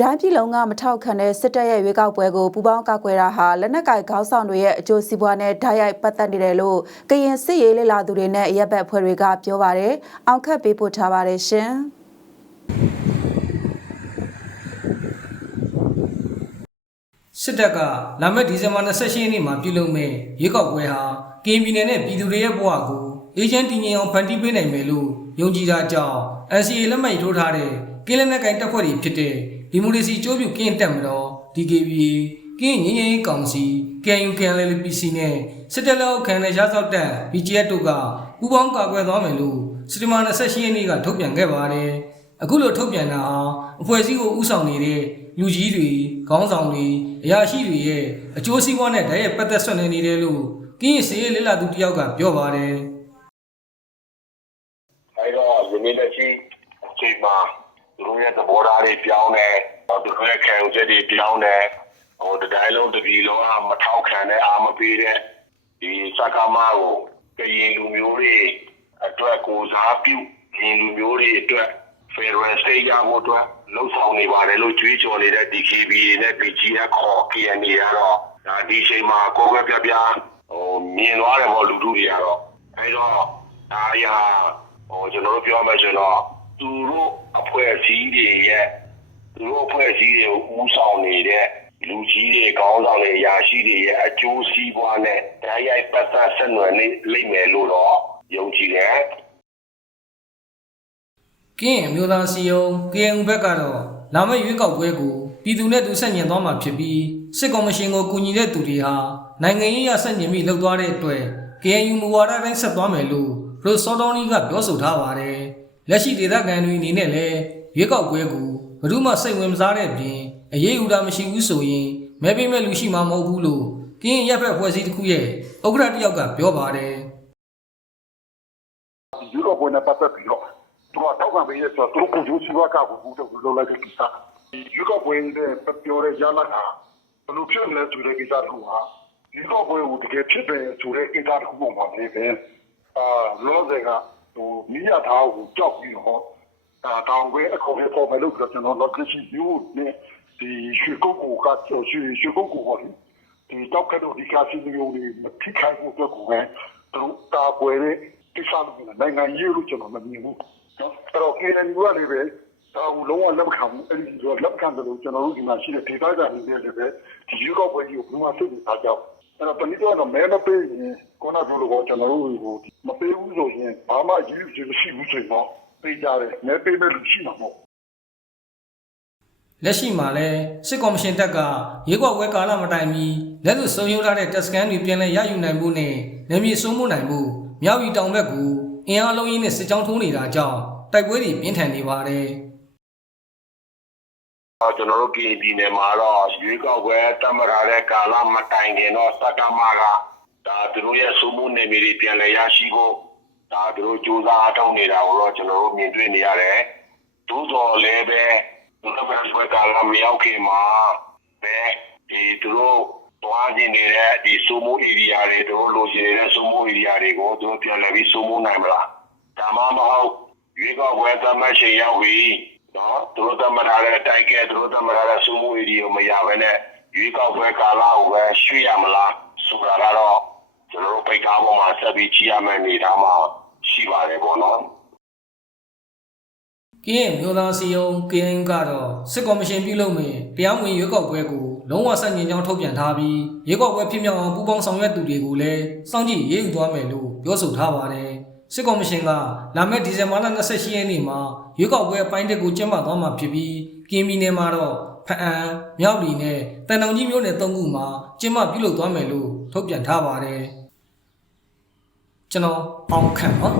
တတိုင်းပြည်လုံးကမထောက်ခံတဲ့စစ်တပ်ရဲ့ရွေးကောက်ပွဲကိုပူးပေါင်းကာကွယ်တာဟာလက်နက်ကိုင်ခေါင်းဆောင်တွေရဲ့အကျိုးစီးပွားနဲ့ဓာတ်ရိုက် ပတ်သက်နေတယ်လို့ကရင်စစ်ရေးလှိလာသူတွေနဲ့အရက်ဘက်ဖွဲ့တွေကပြောပါတယ်။အောင်ခတ်ပေးပို့ထားပါတယ်ရှင်။စစ်တပ်ကလာမယ့်ဒီဇင်ဘာ28ရက်နေ့မှာပြုလုပ်မယ့်ရွေးကောက်ပွဲဟာကရင်ပြည်နယ်နဲ့ပြည်သူတွေရဲ့ဘဝကိုအေဂျင့်တင်ငင်အောင်ဖန်တီးပေးနိုင်မယ်လို့ယုံကြည်တာကြောင့် NCA လက်မှတ်ထိုးထားတဲ့ကင်းလက်နက်ကင်တပ်ဖွဲ့တွေဖြစ်တဲ့ဒီမိုကရေစီကျိုးပြုကင်းတက်မတော် DKB ကင်းငင်းငင်းကောင်စီ KNU KNLPC နဲ့စစ်တပ်လောက်ခံတဲ့ရသောက်တပ် BGF တို့ကပူးပေါင်းကာကွယ်သွားမယ်လို့စတမ28ရက်နေ့ကထုတ်ပြန်ခဲ့ပါတယ်အခုလိုထုတ်ပြန်တာဟာအဖွဲ့အစည်းကိုဥဆောင်နေတဲ့လူကြီးတွေခေါင်းဆောင်တွေအရာရှိတွေရဲ့အကျိုးစီးပွားနဲ့တည်းရဲ့ပတ်သက်ဆွနေနေတယ်လို့ကင်းရေးစေရေးလေ့လာသူတယောက်ကပြောပါတယ်အဲတော့ယနေ့လက်ရှိအချိန်မှာသူတို့ရဲ့သဘောထားတွေပြောင်းတယ်သူတို့ရဲ့ခံယူချက်တွေပြောင်းတယ်ဟိုတတိုင်းလုံးတပြည်လုံးကမထောက်ခံတဲ့အာမပေးတဲ့ဒီစက္ကမကိုကရင်လူမျိုးတွေအတွက်ကိုစားပြုကရင်လူမျိုးတွေအတွက် Federal State ရဖို့အတွက်လှုပ်ဆောင်နေပါတယ်လို့ကြွေးကြော်နေတဲ့ DKB နဲ့ BGF ခေါ် KNA ကတော့ဒါဒီအချိန်မှာကိုယ်ကပြပြဟိုမြင်သွားတယ်ပေါ့လူထုတွေကတော့အဲတော့အားရဟိုကျွန်တော်တို့ပြောမှဆိုတော့သူတို့အဖွဲ့အစည်းတွေရဲ့သူတို့အဖွဲ့အစည်းတွေကိုဦးဆောင်နေတဲ့လူကြီးတွေကောင်းဆောင်တွေရာရှိတွေရဲ့အကျိုးစီးပွားနဲ့တိုင်းရိုက်ပတ်သက်ဆက်နွယ်နေလိမ့်မယ်လို့တော့ယုံကြည်တယ်။ကင်းအမျိုးသားစီယုံ KNU ဘက်ကတော့လာမယ့်ရွေးကောက်ပွဲကိုပြည်သူနဲ့သူဆက်ညင်သွားမှာဖြစ်ပြီးစစ်ကောင်မရှင်ကိုကူညီတဲ့သူတွေဟာနိုင်ငံရေးရဆက်ညင်ပြီးလှုပ်သွားတဲ့အတွက် KNU မူဝါဒတိုင်းဆက်သွားမယ်လို့ရိုစောဒေါနီကပြောဆိုထားပါတယ်လက်ရှိဒေသခံတွေအနေနဲ့လည်းရွေးကောက်ပွဲကိုဘယ်သူမှစိတ်ဝင်စားတဲ့ပြင်အရေးယူတာမရှိဘူးဆိုရင်မဲပေးမဲ့လူရှိမှာမဟုတ်ဘူးလို့ကင်းရက်ဖက်ဖွဲ့စည်းတစ်ခုရဲ့ဥက္ကဋ္ဌတယောက်ကပြောပါတယ်ယူရိုပေါ်နဲ့ပတ်သက်ပြီးတော့သူကတောက်ခံပေးရဆိုတော့သူတို့ကိုယူစီဝါကကိုဘူးတော့လုံးလိုက်တဲ့ကိစ္စယူရိုပေါ်နဲ့ပြောရရလာတာဘလို့ဖြစ်လဲဆိုတဲ့ကိစ္စကူဟာယူရိုပေါ်ကိုတကယ်ဖြစ်တယ်ဆိုတဲ့ကိစ္စတစ်ခုပေါ်မှာနေပဲအာလောစေကဟိုမိရသားကိုကြောက်ပြီးတော့ဒါတောင်ဝဲအခေါ်ရပေါ်မယ်လို့ပြောကျွန်တော် location view နဲ့ဒီရွှေကုတ်ကိုကကျော်ရွှေရွှေကုတ်ကိုဟောဒီတောက်ကတော့ဒီကစီမျိုးတွေမဖြစ်ခိုင်းဖို့အတွက်ကိုပဲသူတာပွဲတဲ့ကိစ္စမျိုးနိုင်ငံရေးလို့ကျွန်တော်မမြင်ဘူးနော်အဲ့တော့ KNU ကလည်းပဲဒါကလုံးဝလက်မခံဘူးအဲ့ဒီတော့လက်ခံတယ်လို့ကျွန်တော်တို့ဒီမှာရှိတဲ့ဒေသခံတွေလည်းပဲဒီရွေးကောက်ပွဲကြီးကိုဘယ်မှာသိနေတာကြောင့်အဲ့တော့ပဏိတော်ကမဲမပေးရင်ခုနကပြောလို့ကကျွန်တော်တို့ကိုမပေးဘူးဆိုရင်ဘာမှရည်ရွယ်ချက်မရှိဘူးဆိုတော့ပေးကြတယ်မဲပေးမဲ့လူရှိမှာပေါ့လက်ရှိမှာလဲစစ်ကော်မရှင်တပ်ကရေကွက်ဝဲကာလမတိုင်မီလက်စုဆုံရုံးထားတဲ့တက်စကန်တွေပြန်လည်ရယူနိုင်မှုနဲ့နေမြေဆုံးမှုနိုင်မှုမြောက်ရီတောင်ဘက်ကိုအင်အားလုံးရင်းနဲ့စစ်ကြောင်းထိုးနေတာကြောင့်တိုက်ပွဲတွေပြင်းထန်နေပါတယ်။ကျွန်တော်တို့ကရင်ပြည်နယ်မှာတော့ရွေးကောက်ပွဲတတ်မှတ်ထားတဲ့ကာလမတိုင်ခင်တော့စက္ကမကဒါသူတို့ရဲ့စုမှုနယ်မြေတွေပြန်လည်ရရှိဖို့ဒါသူတို့စူးစမ်းအထောက်နေတာကိုတော့ကျွန်တော်တို့မြင်တွေ့နေရတယ်။သို့တော်လည်းပဲသူတို့ပြန်ဆွဲကာလမရောက်ခင်မှာပဲဒီသူတို့တွားခြင်းနေတဲ့ဒီစုမှု area တွေသူတို့လိုချင်နေတဲ့စုမှု area တွေကိုသူတို့ပြန်လည်ပြီးစုမှုနိုင်မလား။ဒါမှမဟုတ်ရွေးကောက်ပွဲတတ်မှတ်ချိန်ရောက်ပြီးနော်သူတို့သမထားတဲ့အတိုက်ကဲသူတို့သမထားတဲ့စုမှုအီဒီကိုမရဘဲနဲ့ရွေးကောက်ပွဲကာလကိုပဲရွှေ့ရမလားဆိုတာကတော့ကျွန်တော်တို့ပိတ်ကားပေါ်မှာဆက်ပြီးကြည့်ရမယ့်အနေအထားမှာရှိပါတယ်ပေါ့နော်ကင်းမြို့သားစီယုံကင်းကတော့စစ်ကော်မရှင်ပြုလုပ်မယ်တရားဝင်ရွေးကောက်ပွဲကိုလုံးဝဆန့်ကျင်ကြောင်းထုတ်ပြန်ထားပြီးရွေးကောက်ပွဲဖြစ်မြောက်အောင်ပူးပေါင်းဆောင်ရွက်သူတွေကိုလည်းစောင့်ကြည့်ရေးယူသွားမယ်လို့ပြောဆိုထားပါတယ်စစ်ကောင်မရှင်ကလာမယ့်ဒီဇင်ဘာလ28ရက်နေ့မှာရွေးကောက်ပွဲအပိုင်းတစ်ကိုကျင်းပသွားမှာဖြစ်ပြီးကင်းပြည်နယ်မှာတော့ဖအံမြောက်ပြည်နဲ့တန်တုံကြီးမြို့နယ်၃ခုမှာကျင်းပပြုလုပ်သွားမယ်လို့ထုတ်ပြန်ထားပါတယ်ကျွန်တော်အောင်ခန့်ပါ